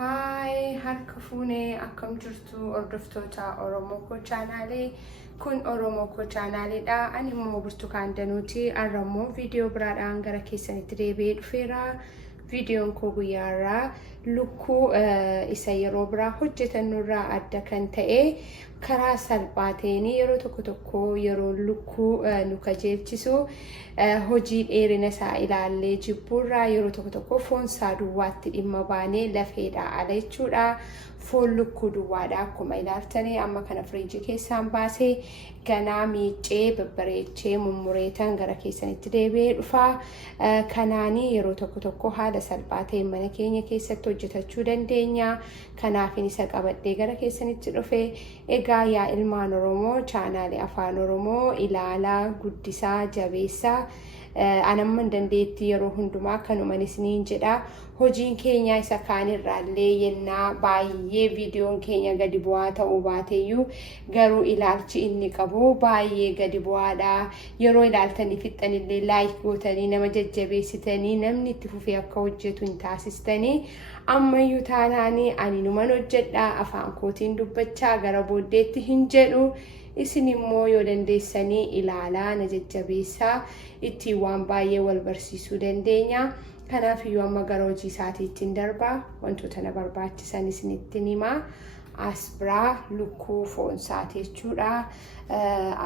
Hi, harka fuunee akkam jirtu hordoftoota Oromoo chaanaalee. Kun Oromoo chaanaaleedha. Ani immoo Burtukaan Danuuti. Har'a immoo viidiyoo biraadhaan gara keessanitti deebi'ee dhufeera. Viidiyoon koo guyyaarraa lukkuu isa yeroo biraa hojjetannurraa adda kan ta'e karaa salphaa ta'een yeroo tokko yeroo lukkuu nu kajeelchisu hojii dheerina isaa ilaallee jibbuurraa yeroo tokko foon isaa duwwaatti dhimma baanee lafeedhaa ala jechuudha. Foon lukkuu duwwaadha akkuma ilaaltanii amma kana firiijii keessaan baasee ganaa miicee babbareechee mummureetan gara keessanitti deebi'ee dhufa. Kanaanii yeroo tokko haala salphaa ta'een mana keenya keessatti hojjetachuu dandeenya. Kanaafin isa qabadhee gara keessanitti dhufe. Egaa yaa ilmaan Oromoo chaanaalee afaan Oromoo ilaalaa, guddisaa, jabeessaa. Anamman dandeetti yeroo hundumaa kanuman isiniin jedha. Hojiin keenya isa kaanirraallee yennaa baay'ee viidiyoon keenya gadi bu'aa ta'uu baateeyyuu garuu ilaalchi inni qabu baay'ee gadi bu'aadha. Yeroo ilaaltanii fixxanillee laayik gootanii nama jajjabeessitanii namni itti fufee akka hojjetu hin taasistanii ammayyuu taanaanii ani numan hojjedha afaan kootiin dubbachaa gara booddeetti hin jedhu. Isin immoo yoo dandeessanii ilaalaa na jajjabeessaa ittiin waan baay'ee wal barsiisuu dandeenya. Kanaaf iyyuu amma gara hojii isaatiitiin darbaa wantoota na barbaachisan isinittiin himaa. Asbiraa lukkuu foon isaati jechuudha.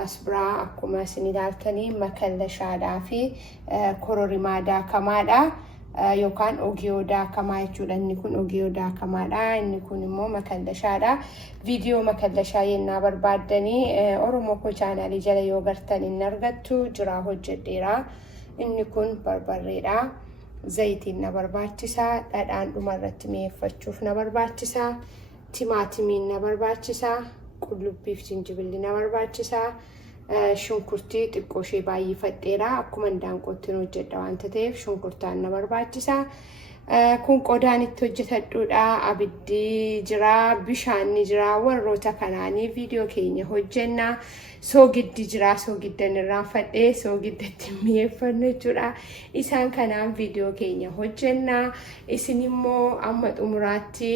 Asbiraa akkuma isin ilaaltanii makallashaadhaa fi kororimaa daakamaadha. Yookaan ogiyoo daakamaa jechuudha. Inni kun ogiyoo daakamaadha. Inni kun immoo makallashaadha. Viidiyoo makallashaa yennaa barbaaddanii Oromoo chaanaalii jala yoo gartan hin argattu jira hojjedheera. Inni kun barbarreedha. Zayitiin na barbaachisaa. Dhadhaan dhumarratti mi'eeffachuuf na barbaachisaa. Timaatimiin na barbaachisaa. Qullubbii fi jinjibilli na barbaachisaa. Shunkurtii xiqqoo ishee baay'ifadheera akkuma daanqootiin hojjedha waan ta'eef shunkurtaan na barbaachisa. Kun qodaan itti hojjetadhuudha. Abiddi jira, bishaan ni jira. Warroota kanaanii viidiyoo keenya hojjenna. Soogiddi jira, soogiddan irraanfadhee soogiddatti mi'eeffannu jechuudha. Isaan kanaan viidiyoo keenya hojjenna. Isin immoo amma xumuraatti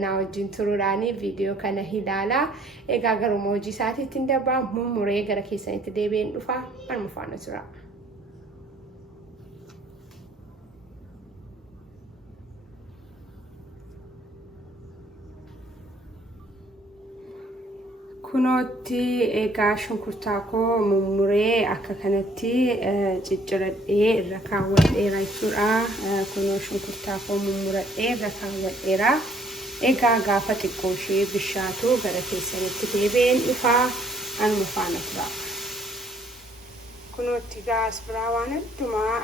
na wajjin turuudhaan viidiyoo kana ilaalaa. Egaa garuma hojii isaatiitiin darbaa mummuree gara keessanitti deebi'een dhufa. Anuma faana tura. Kunootti egaa shunkurtaa koo mummuree akka kanatti cicciradhee irra kaawwadheera jechuudha. Kunoo shunkurtaa koo mummuradhee irra kaawwadheera. Egaa gaafa xiqqoo ishee bishaatu gara keessanitti deebi'een dhufa. Anuma faana tura. Kunootti asbiraa waan hundumaa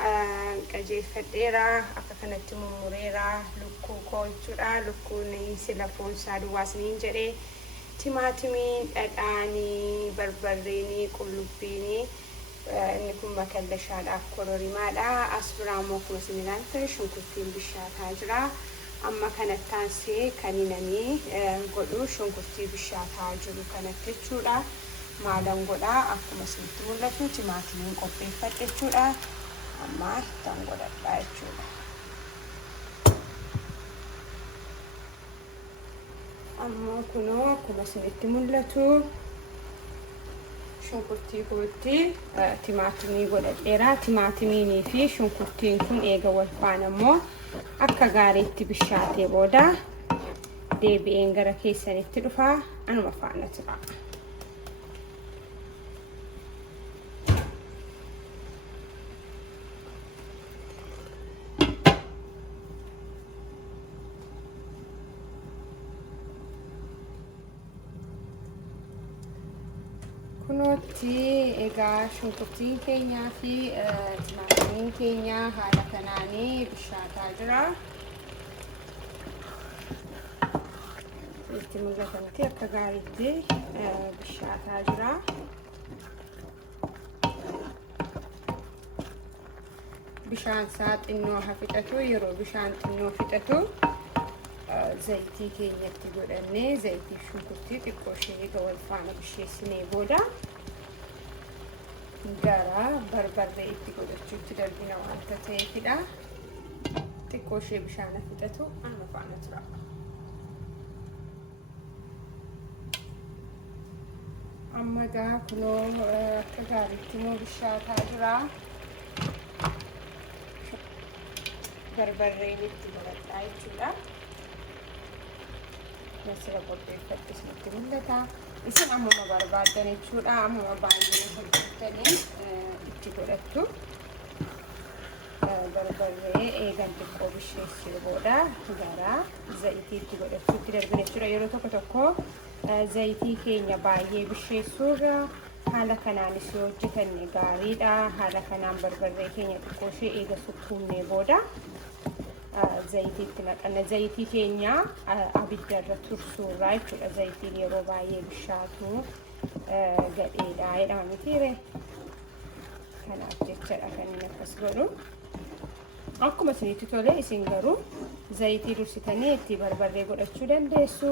qajeelfadheera akka kanatti mummureera lukkuu koo jechuudha. Lukkuun sila foon isaa duwwaasniin jedhee. Timaatimiin, dhadhaanii, barbarreeni, qullubbiini, inni kun makallashaadha, kororimaadha. Asbiraa immoo akkuma isin ilaaltan shunkurtiin bishaataa jira. Amma kanatti aansee kan inni godhu shunkurtii bishaataa jiru kanatti jechuudha. Maalan godhaa akkuma isinitti mul'atu timaatimiin qopheeffadhe jechuudha. Amma ittaan godhadhaa jechuudha. Amma kunoo akkuma isinitti mul'atu shunkurtii kootti timaatimii godhadheera. Timaatimiinii fi shunkurtiin kun eega wal faana immoo akka gaariitti bishaatee booda deebi'een gara keessanitti dhufa. Anuma faana tura. Kunootti egaa shunkurtiin keenyaa fi timaatimiin keenya haala kanaanii bishaataa jira. Itti mul'atanitti akka gaariitti bishaataa jira. Bishaan isaa xinnoo haa fixatu. Yeroo bishaan xinnoo fixatu zayitii keenyatti godhannee zayitii shunkurtii xiqqoo ishee eega wal faana bisheessinee booda gara barbarree itti godhachuutti darbina waanta ta'eefidha. Xiqqoo ishee bishaan fixatu anuma faana tura. amma gaa kunoo akka gaariitti immoo bishaataa jira. Barbarreen itti godhadhaa jechuudha. Masira qopheeffadhe isinitti mul'ata. Isin ammuma barbaadan jechuudha. Ammuma baay'ee hojjettanii itti godhattu. Barbarree eegan xiqqoo bisheessee booda gara zayitiitti godhachuutti darbina jechuudha. Yeroo tokko tokko zayitii keenya baay'ee bisheessuurra haala kanaanis yoo hojjetanne gaariidha. Haala kanaan barbarree keenya xiqqoo ishee eega sukkuumnee booda zayitiitti naqanna. Zayitii keenya abiddarra tursuurraa jechuudha. Zayitiin yeroo baay'ee bishaatu gadheedha jedhama mitiire. Kanaaf jechadha kan inni akkas godhu. Akkuma isinitti tole isin garuu zayitii dursitanii itti barbarree godhachuu dandeessu.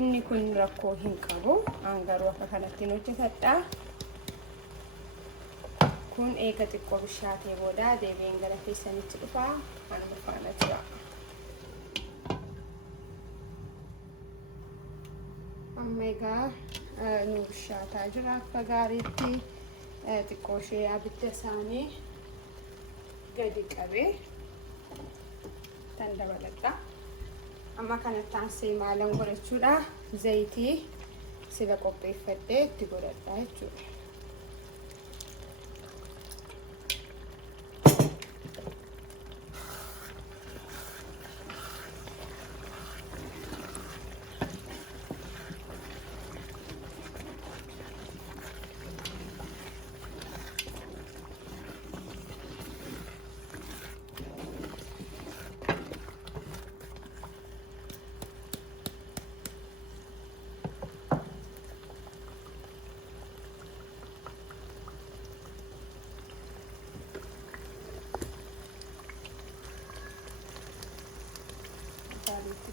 Inni kun rakkoo hin qabu. An garuu akka kanatti hojjetadha. Kun eega xiqqoo bishaatee booda deebi'een gara keessanitti dhufa. Anuma faana jira. Amma egaa nu bishaataa jira akka gaariitti. Xiqqoo ishee abidda isaanii gadi qabee tan dabaladha. Amma kanatti aansee maalan godhachuudha. Zayitii sila qopheeffadhee itti godhadha jechuudha.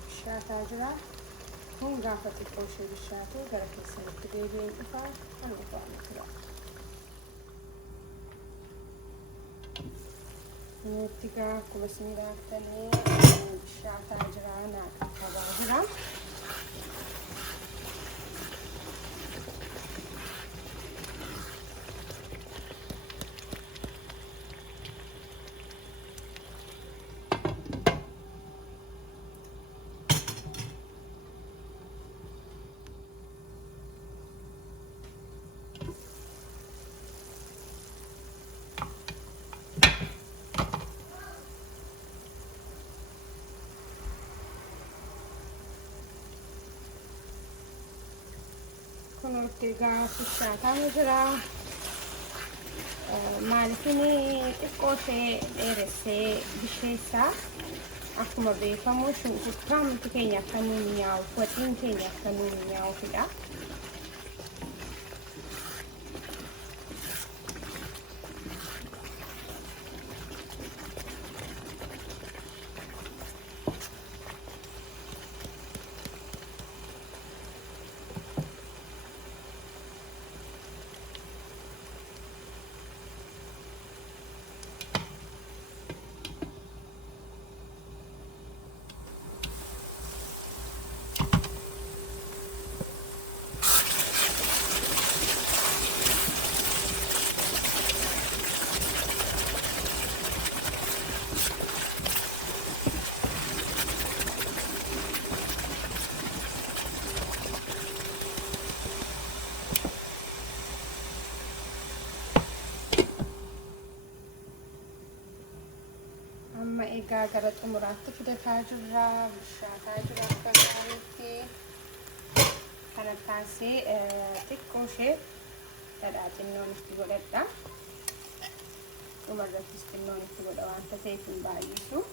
Bishaataa jira. Kun gaafa xiqqoo ishee bishaatu gara keessanitti deebi'een dhufa. Anuma faana jira. Nuti gaa akkuma isin ilaaltanii bishaataa jira. Naa qaqqabaa jira. Kunuutti egaa bishaataa jira. Maaliifin xiqqoo ishee dheeressee bisheessaa. Akkuma beekamu shunkurtaa keenya akka nuun nyaa'u, waxiin keenya akka nuun nyaa'uufidha. Amma egaa gara xumuraatti fidataa jirra. Bishaataa jira akka gaariitti. Kana taasisee xiqqoo ishee dhadhaa xinnoon itti godhadha. Dhumarrattis xinnoon itti godha waanta ta'eef hin baay'isu.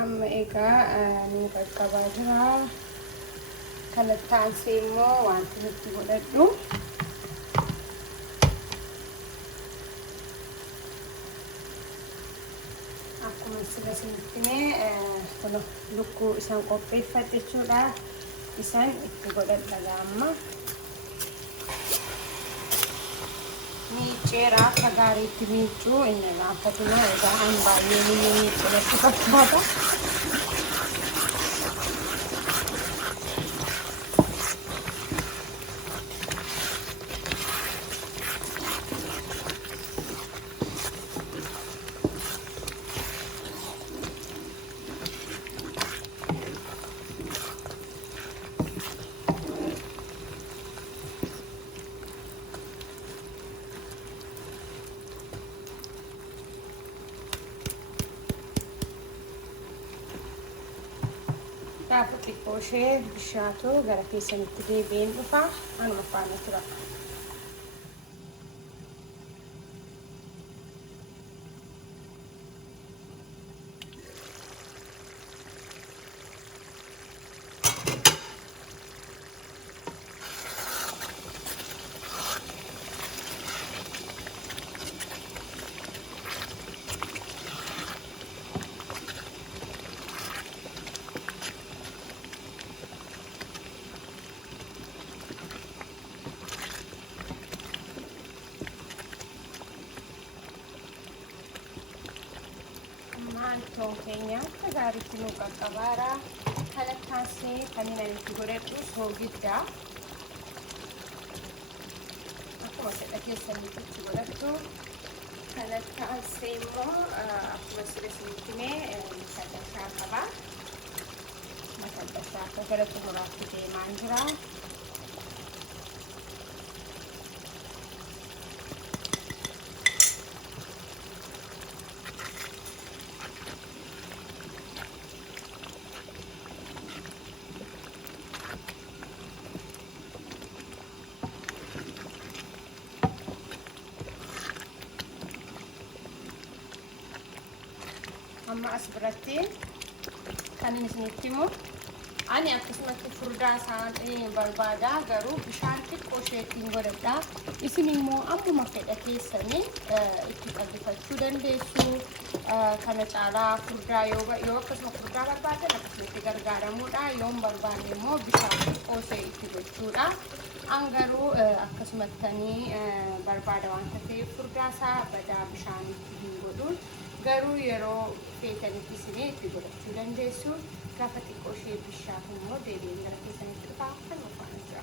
Amma egaa nu qaqqabaa jira. Kanatti aansee immoo wanti nutti godhadhu sila sinittinee kuno lukkuu isaan qopheeffadhe jechuudha. Isaan itti godhadha amma. Miiceera akka gaariitti miicuu inni laaffatuma egaa an baay'ee miiceetti fakkaata. Gaafa xiqqoo ishee bishaatu gara keessanitti deebi'een dhufa anuma faana tura. Toon keenya akka gaariitti nu qaqqabaara. Kanatti kan inni itti godhadhu soogidda. Akkuma fedha keessanitti itti godhattu. Kanatti immoo akkuma sirriitti masallashaa qaba. Masallashaa akka gara xumuraatti deemaa jira. Amma as biratti kan inni isinitti himu ani akkasumatti furdaa isaan barbaada garuu bishaan xiqqoo isheetiin godhadha. Isin immoo ammuma fedha keessanii itti qal'ifachuu dandeessu. Kana caalaa furdaa yoo akkasuma furdaa barbaadan akkasumatti gargaaramuudha. Yoo hin barbaanne immoo bishaan xiqqoo ishee itti gochuudha. An garuu akkasumattanii barbaada waan ta'eef furdaa isaa badaa bishaanitti hin godhuun. Garuu yeroo feetanitti isinii itti godhachuu dandeessu. Gaafa xiqqoo ishee bishaatu immoo deebiin gara keessanitti dhufa kan faana jira.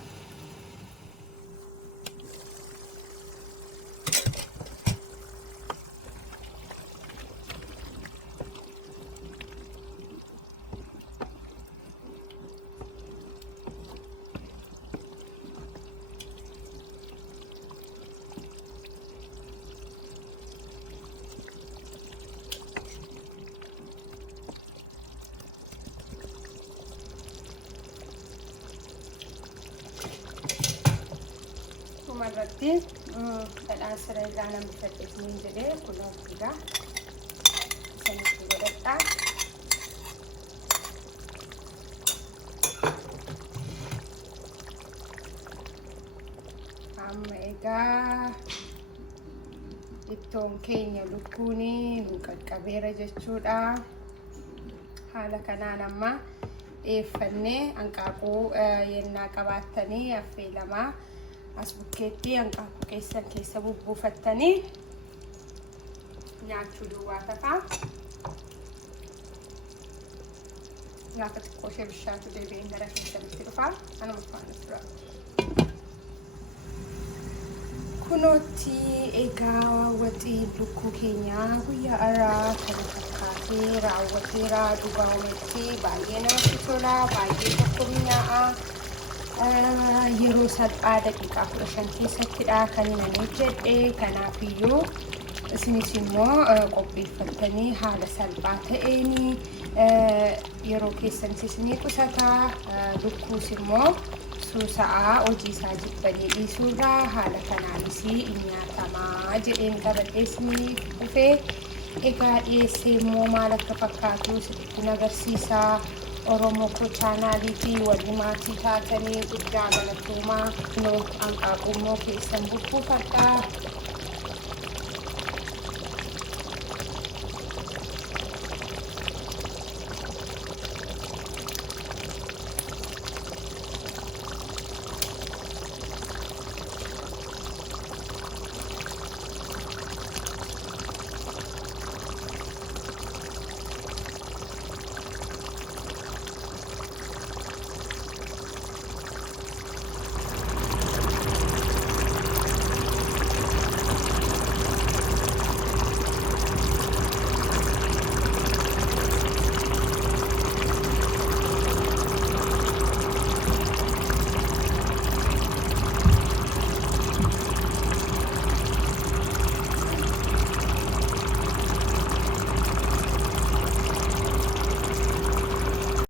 Marratti dhadhaan sirreellaa namni fedheesniin jedhee kunuunsuudha. Isanitti godhadha. Amma egaa ittoon keenya lukkuun nu qaqqabeera jechuudha. Haala kanaan amma dhiyeeffannee hanqaaquu yennaa qabaattanii affeelamaa as bukkeetti hanqaaquu keessan keessa bubbuufattanii nyaachuu duwwaa ta'a. Gaafa xiqqoo ishee bishaatu deebiin gara keessanitti dhufa. Anuma faana tura. Kunootti egaa waxii lukkuu keenyaa guyyaa irraa kan fakkaatee raawwateera. Dhugaa uumetti baay'ee namatti tola. Baay'ee tokko mi'aa'a. Yeroo salphaa daqiiqaa 15 keessattidha kan inni jedhe. Kanaafiyyuu isinis immoo qopheeffattanii haala salphaa ta'een yeroo keessan isinii qusataa. Lukkuus immoo suusa'aa hojii isaa jibbanii dhiisuurraa haala kanaanis in nyaatamaa jedheen qabadheesni dhufee. Egaa dhiyeessee immoo maal akka fakkaatu isinitti agarsiisaa. Oromoo chaanaalii fi walii maatii taatanii guddaa galatoomaa. Hanqaaquu immoo keessan bubbuufadhaa.